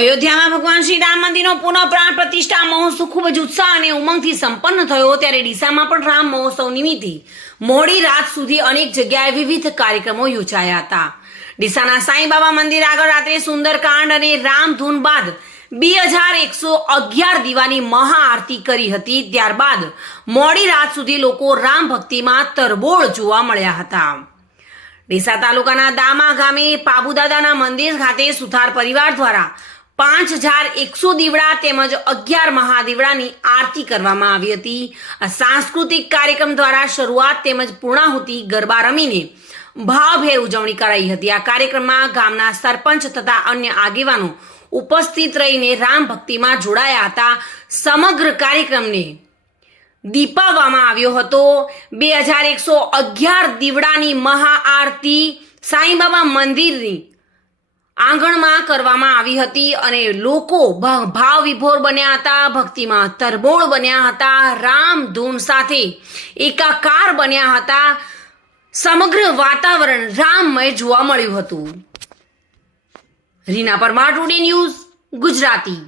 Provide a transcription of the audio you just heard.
અયોધ્યામાં ભગવાન શ્રી રામ મંદિરનો પુનઃ પ્રાણ પ્રતિષ્ઠા મહોત્સવ ખૂબ જ ઉત્સાહ અને ઉમંગથી સંપન્ન થયો ત્યારે ડીસામાં પણ રામ મહોત્સવ નિમિત્તે મોડી રાત સુધી અનેક જગ્યાએ વિવિધ કાર્યક્રમો યોજાયા હતા। ડીસાના સાંઈબાબા મંદિર આગળ રાત્રે સુંદરકાંડ અને રામધૂન બાદ 2111 દીવાની મહાઆરતી કરી હતી। ત્યારબાદ મોડી રાત સુધી લોકો રામ ભક્તિમાં તરબોળ જોવા મળ્યા હતા। ડીસા તાલુકાના દામા ગામે પાબુદાદાના મંદિર ખાતે સુથાર પરિવાર દ્વારા 5100 દીવડા તેમજ 11 મહાદીવડાની આરતી કરવામાં આવી હતી। આ સાંસ્કૃતિક કાર્યક્રમ દ્વારા શરૂઆત તેમજ પૂર્ણાહુતિ ગરબા રમીને ભાવભેર ઉજવણી કરાઈ હતી। આ કાર્યક્રમમાં ગામના સરપંચ તથા અન્ય આગેવાનો ઉપસ્થિત રહીને રામ ભક્તિમાં જોડાયા હતા। સમગ્ર કાર્યક્રમને દીપાવવામાં આવ્યો હતો। 2111 દીવડાની મહાઆરતી સાંઈબાબા મંદિરની આંગણમાં કરવામાં આવી હતી અને લોકો ભાવ વિભોર બન્યા હતા, ભક્તિમાં તરબોળ બન્યા હતા, રામધૂન સાથે એકાકાર બન્યા હતા। સમગ્ર વાતાવરણ રામમય જોવા મળ્યું હતું। Reena Parmar, today news, Gujarati.